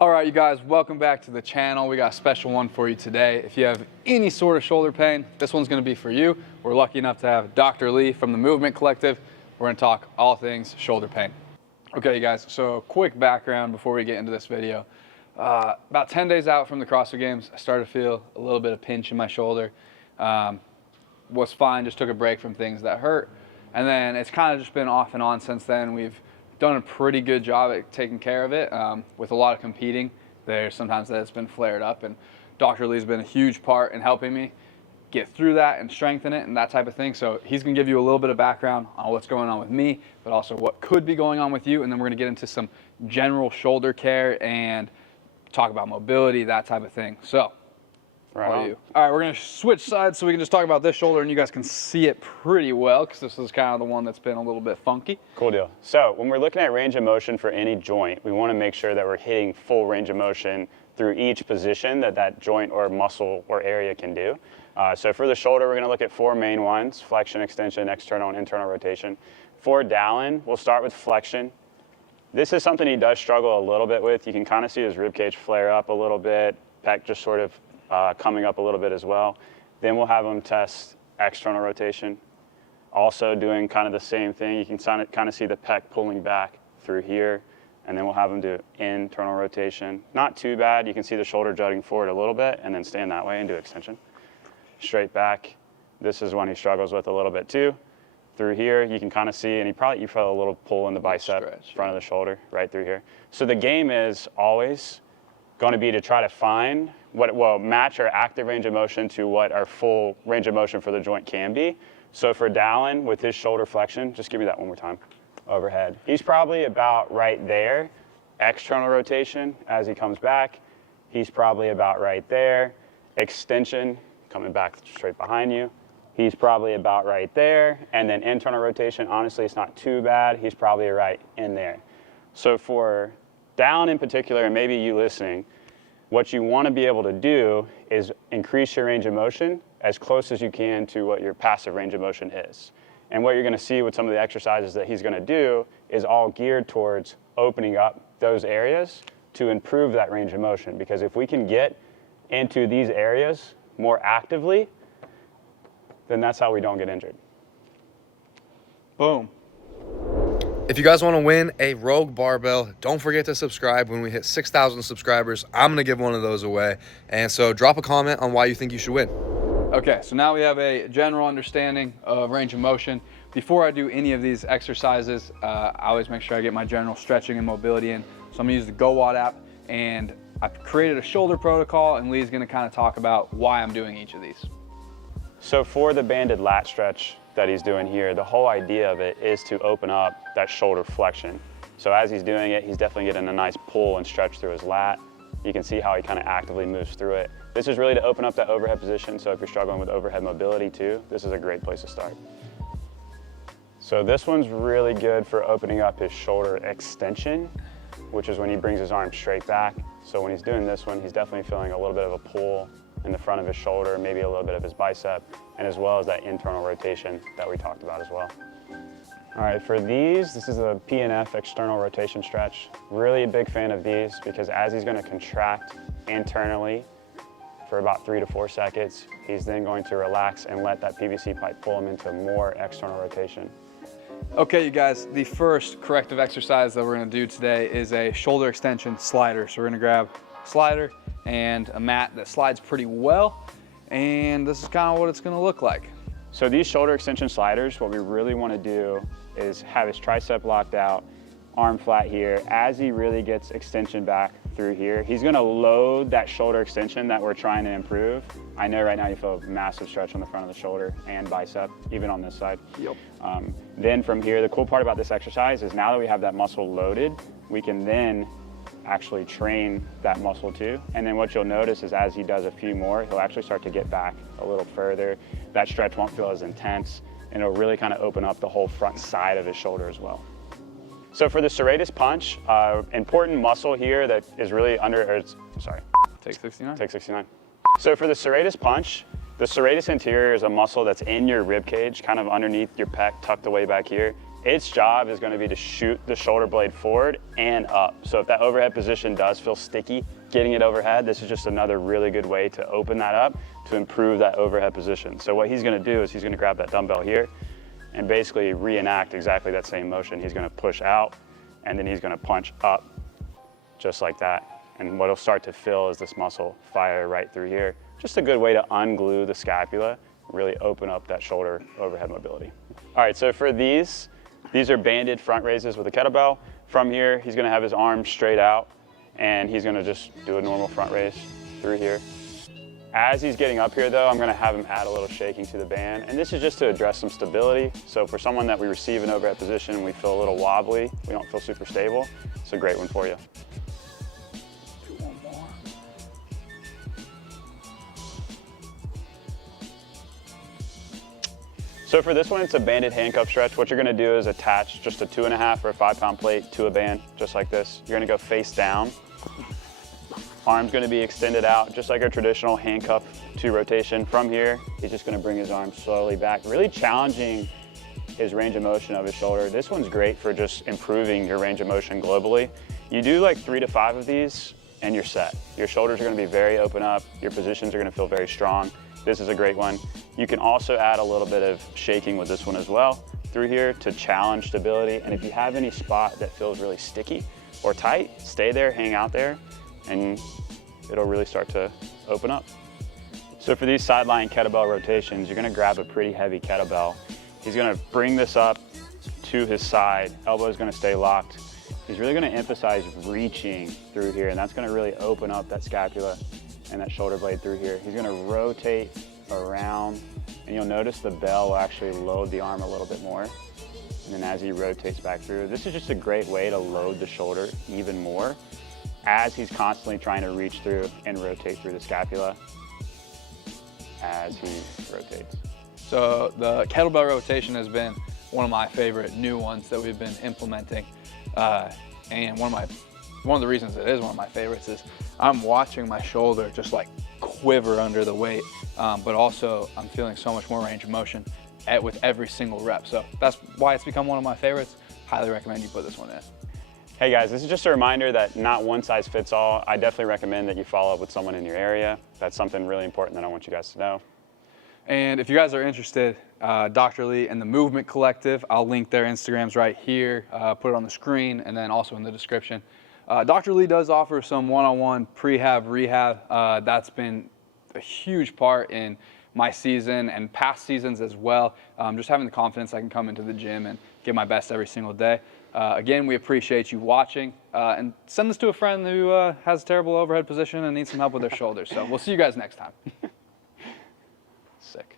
All right, you guys, welcome back to the channel. We got a special one for you today. If you have any sort of shoulder pain, this one's gonna be for you. We're lucky enough to have Dr. Lee from the Movement Collective. We're gonna talk all things shoulder pain. Okay, you guys, so quick background before we get into this video. About 10 days out from the CrossFit Games, I started to feel a little bit of pinch in my shoulder. Was fine, just took a break from things that hurt. And then it's kind of just been off and on since then. We've done a pretty good job at taking care of it. With a lot of competing, there's sometimes that it's been flared up, and Dr. Lee's been a huge part in helping me get through that and strengthen it and that type of thing. So he's gonna give you a little bit of background on what's going on with me, but also what could be going on with you. And then we're gonna get into some general shoulder care and talk about mobility, that type of thing. So, Right on. All right, we're gonna switch sides so we can just talk about this shoulder and you guys can see it pretty well, because this is kind of the one that's been a little bit funky. Cool deal. So when we're looking at range of motion for any joint, we want to make sure that we're hitting full range of motion through each position that joint or muscle or area can do. So for the shoulder, we're going to look at 4 main ones: flexion, extension, external, and internal rotation. For Dallin, we'll start with flexion. This is something he does struggle a little bit with. You can kind of see his rib cage flare up a little bit, pec just sort of coming up a little bit as well. Then we'll have him test external rotation. Also doing kind of the same thing. You can kind of see the pec pulling back through here. And then we'll have him do internal rotation. Not too bad. You can see the shoulder jutting forward a little bit and then stand that way and do extension. Straight back. This is one he struggles with a little bit too. Through here, you can kind of see, and you felt a little pull in the bicep, stretch, front of the shoulder, right through here. So the game is always going to be to try to find what will match our active range of motion to what our full range of motion for the joint can be. So for Dallin, with his shoulder flexion, just give me that one more time, overhead. He's probably about right there. External rotation as he comes back, he's probably about right there. Extension, coming back straight behind you, he's probably about right there. And then internal rotation, honestly, it's not too bad. He's probably right in there. So for Dallin in particular, and maybe you listening, what you want to be able to do is increase your range of motion as close as you can to what your passive range of motion is. And what you're going to see with some of the exercises that he's going to do is all geared towards opening up those areas to improve that range of motion. Because if we can get into these areas more actively, then that's how we don't get injured. Boom. If you guys want to win a Rogue barbell, don't forget to subscribe. When we hit 6,000 subscribers, I'm going to give one of those away. And so drop a comment on why you think you should win. Okay, so now we have a general understanding of range of motion. Before I do any of these exercises, I always make sure I get my general stretching and mobility in. So I'm gonna use the GoWatt app, and I've created a shoulder protocol, and Lee's gonna kind of talk about why I'm doing each of these. So for the banded lat stretch that he's doing here, the whole idea of it is to open up that shoulder flexion. So as he's doing it, he's definitely getting a nice pull and stretch through his lat. You can see how he kind of actively moves through it. This is really to open up that overhead position, so if you're struggling with overhead mobility too, this is a great place to start. So this one's really good for opening up his shoulder extension, which is when he brings his arm straight back. So when he's doing this one, he's definitely feeling a little bit of a pull in the front of his shoulder, maybe a little bit of his bicep, and as well as that internal rotation that we talked about as well. All right, for these, this is a PNF external rotation stretch. Really a big fan of these because as he's gonna contract internally for about 3 to 4 seconds, he's then going to relax and let that PVC pipe pull him into more external rotation. Okay, you guys, the first corrective exercise that we're gonna do today is a shoulder extension slider. So we're gonna grab a slider and a mat that slides pretty well, and this is kind of what it's gonna look like. So these shoulder extension sliders, what we really want to do is have his tricep locked out, arm flat here. As he really gets extension back through here, he's going to load that shoulder extension that we're trying to improve. I know right now you feel a massive stretch on the front of the shoulder and bicep, even on this side. Yep. Then from here, the cool part about this exercise is now that we have that muscle loaded, we can then actually train that muscle too. And then what you'll notice is as he does a few more, he'll actually start to get back a little further. That stretch won't feel as intense, and it'll really kind of open up the whole front side of his shoulder as well. So for the Serratus Punch, important muscle here that is really Take 69. Take 69. So for the Serratus Punch, the serratus anterior is a muscle that's in your rib cage, kind of underneath your pec, tucked away back here. its job is going to be to shoot the shoulder blade forward and up. So if that overhead position does feel sticky, getting it overhead, this is just another really good way to open that up to improve that overhead position. So what he's going to do is he's going to grab that dumbbell here and basically reenact exactly that same motion. He's going to push out and then he's going to punch up just like that. And what he'll start to feel is this muscle fire right through here. Just a good way to unglue the scapula, really open up that shoulder overhead mobility. All right, so for these are banded front raises with a kettlebell. From here, he's gonna have his arms straight out and he's gonna just do a normal front raise through here. As he's getting up here though, I'm gonna have him add a little shaking to the band. And this is just to address some stability. So for someone that we receive an overhead position and we feel a little wobbly, we don't feel super stable, it's a great one for you. So for this one, it's a banded handcuff stretch. What you're gonna do is attach just a 2.5 or a 5-pound plate to a band, just like this. You're gonna go face down. Arm's gonna be extended out, just like a traditional handcuff to rotation. From here, he's just gonna bring his arm slowly back, really challenging his range of motion of his shoulder. This one's great for just improving your range of motion globally. You do like 3 to 5 of these and you're set. Your shoulders are gonna be very open up. Your positions are gonna feel very strong. This is a great one. You can also add a little bit of shaking with this one as well through here to challenge stability. And if you have any spot that feels really sticky or tight, stay there, hang out there, and it'll really start to open up. So for these sideline kettlebell rotations, you're gonna grab a pretty heavy kettlebell. He's gonna bring this up to his side, elbow's gonna stay locked. He's really gonna emphasize reaching through here, and that's gonna really open up that scapula and that shoulder blade through here. He's gonna rotate around, and you'll notice the bell will actually load the arm a little bit more. And then as he rotates back through, this is just a great way to load the shoulder even more as he's constantly trying to reach through and rotate through the scapula as he rotates. So the kettlebell rotation has been one of my favorite new ones that we've been implementing. And one of the reasons it is one of my favorites is I'm watching my shoulder just like quiver under the weight, but also I'm feeling so much more range of motion with every single rep. So that's why it's become one of my favorites. Highly recommend you put this one in. Hey guys, this is just a reminder that not one size fits all. I definitely recommend that you follow up with someone in your area. That's something really important that I want you guys to know. And if you guys are interested, Dr. Lee and the Movement Collective, I'll link their Instagrams right here, put it on the screen, and then also in the description. Dr. Lee does offer some one-on-one prehab, rehab. That's been a huge part in my season and past seasons as well. Just having the confidence I can come into the gym and give my best every single day. Again, we appreciate you watching, and send this to a friend who has a terrible overhead position and needs some help with their shoulders. So we'll see you guys next time. Sick.